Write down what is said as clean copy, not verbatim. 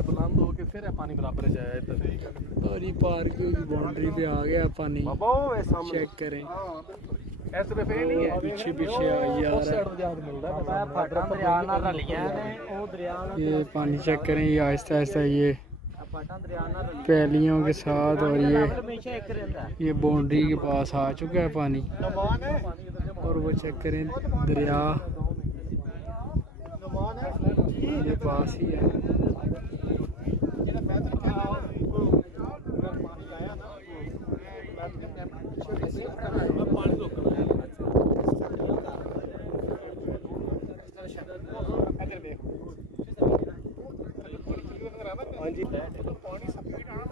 फिर बुलंद हो के फिर पानी बराबर जाए इधर। पानी पार की बाउंड्री पे आ गया पानी। बाबा वो सामने चेक करें ऐसे पे फेल नहीं है, पीछे पीछे आ जा उस रहा साइड जहां मिलदा है फाटा दरिया नाल रलियां ने ओ दरिया है। ये पानी चेक करें, ये आहिस्ता आहिस्ता ये फाटा दरिया नाल पैलियों के साथ और हमेशा एक रहंदा ये बाउंड्री के पास आ चुका है पानी। और वो चेक करें दरिया ये पास ही है। हाँ जी पानी स्पीड आना